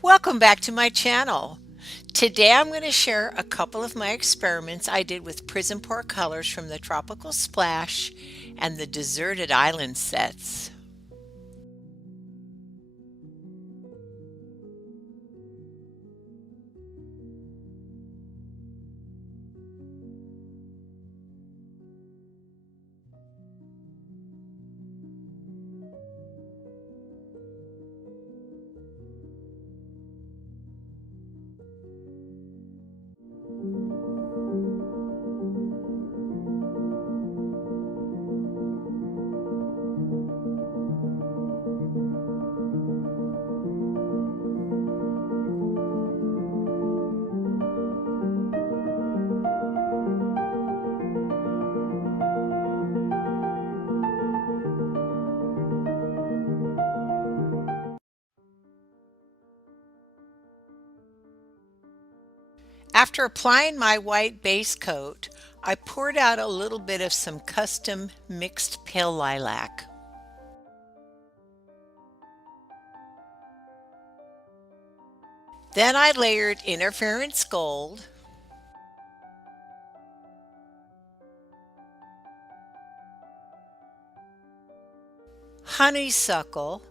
Welcome back to my channel. Today I'm going to share a couple of my experiments I did with PrizmPour colors from the Tropical Splash and the Deserted Island sets. After applying my white base coat, I poured out a little bit of some custom mixed pale lilac. Then I layered interference gold, honeysuckle,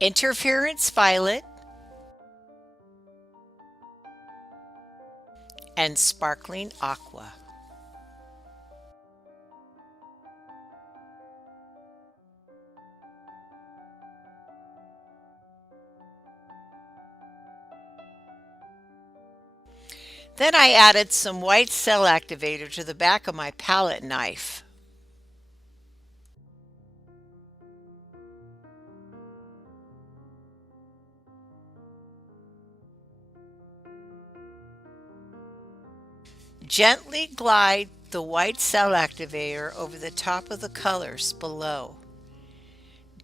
interference violet, and sparkling aqua. Then I added some white cell activator to the back of my palette knife. Gently glide the white cell activator over the top of the colors below.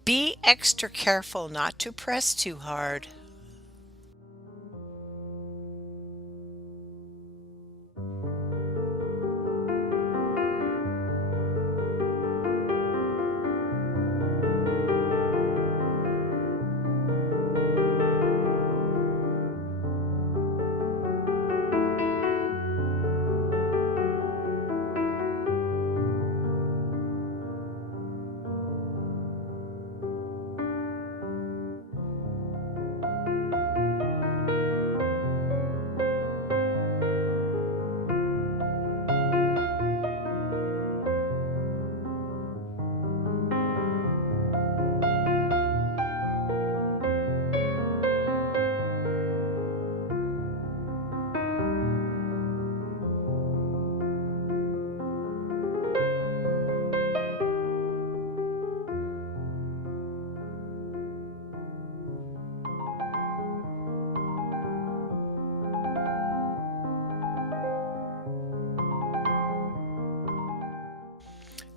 Be extra careful not to press too hard.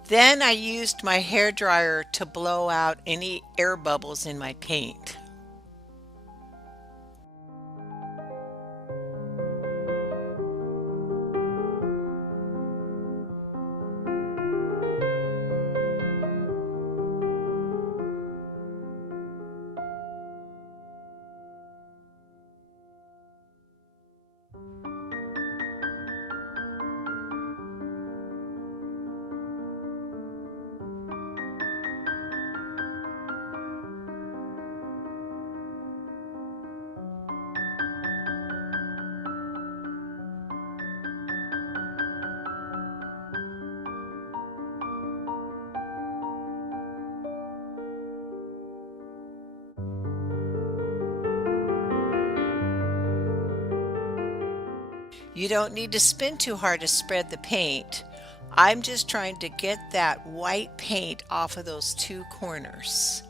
Then I used my hairdryer to blow out any air bubbles in my paint. You don't need to spin too hard to spread the paint. I'm just trying to get that white paint off of those two corners.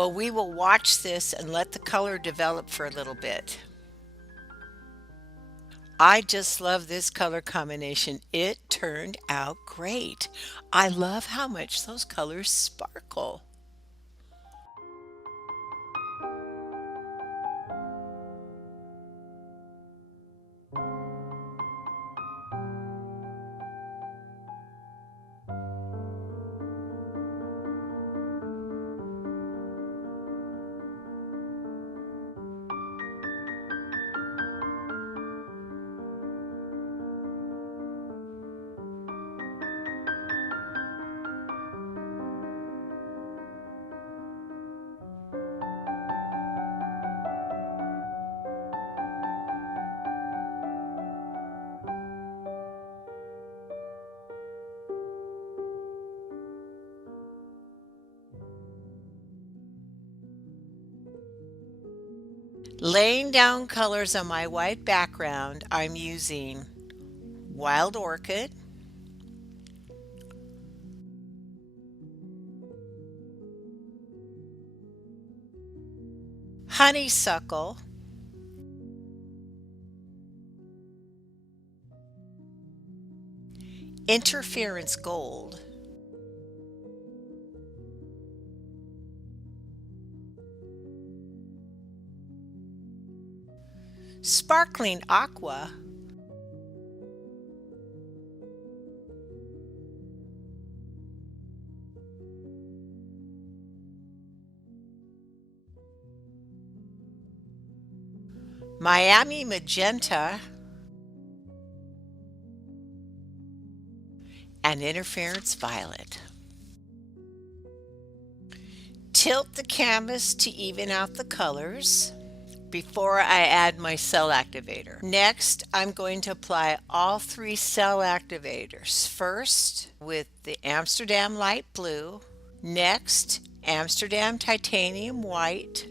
Well, we will watch this and let the color develop for a little bit. I just love this color combination. It turned out great. I love how much those colors sparkle. Laying down colors on my white background, I'm using Wild Orchid, Honeysuckle, Interference Gold, Sparkling Aqua, Miami Magenta, and Interference Violet. Tilt the canvas to even out the colors before I add my cell activator. Next, I'm going to apply all three cell activators. First, with the Amsterdam Light Blue, next, Amsterdam Titanium White,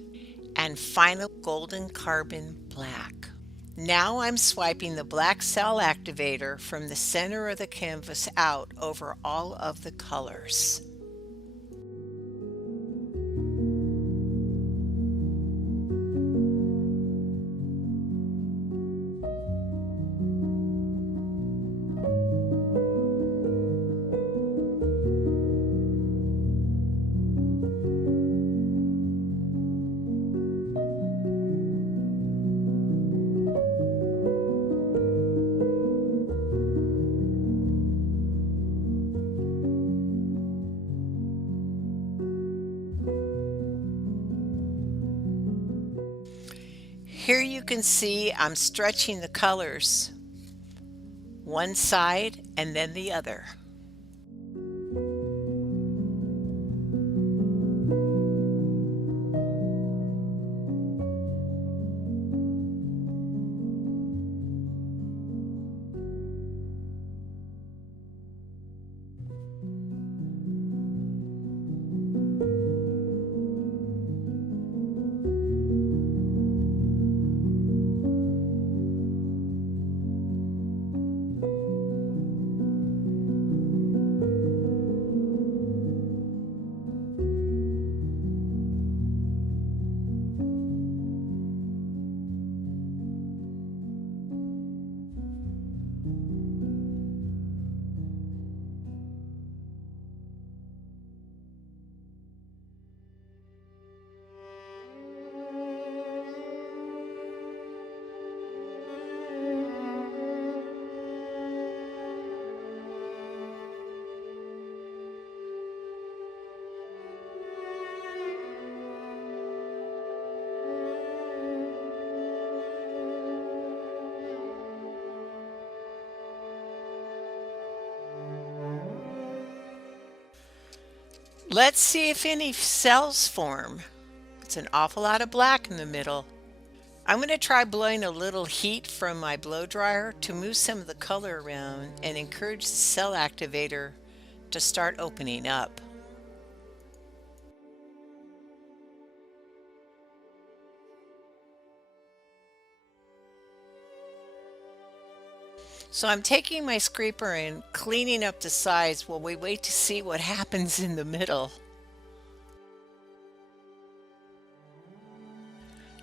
and final Golden Carbon Black. Now I'm swiping the black cell activator from the center of the canvas out over all of the colors. Here you can see I'm stretching the colors, one side and then the other. Let's see if any cells form. It's an awful lot of black in the middle. I'm going to try blowing a little heat from my blow dryer to move some of the color around and encourage the cell activator to start opening up. So I'm taking my scraper and cleaning up the sides while we wait to see what happens in the middle.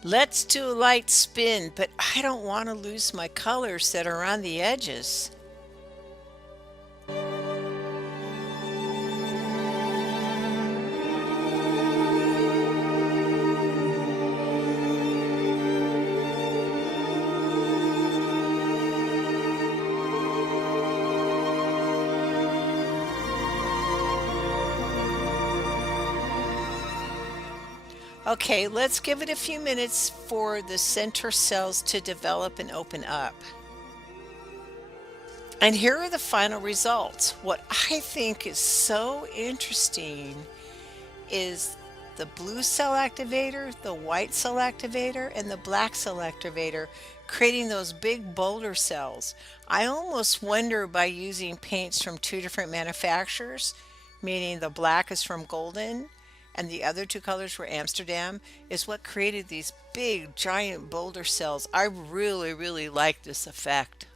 Let's do a light spin, but I don't want to lose my colors that are on the edges. Okay, let's give it a few minutes for the center cells to develop and open up. And here are the final results. What I think is so interesting is the blue cell activator, the white cell activator, and the black cell activator, creating those big boulder cells. I almost wonder, by using paints from two different manufacturers, meaning the black is from Golden and the other two colors were Amsterdam, is what created these big giant boulder cells. I really like this effect.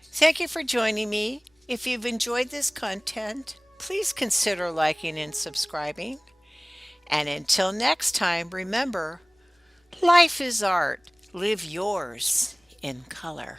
Thank you for joining me. If you've enjoyed this content, please consider liking and subscribing. And until next time, remember, life is art. Live yours in color.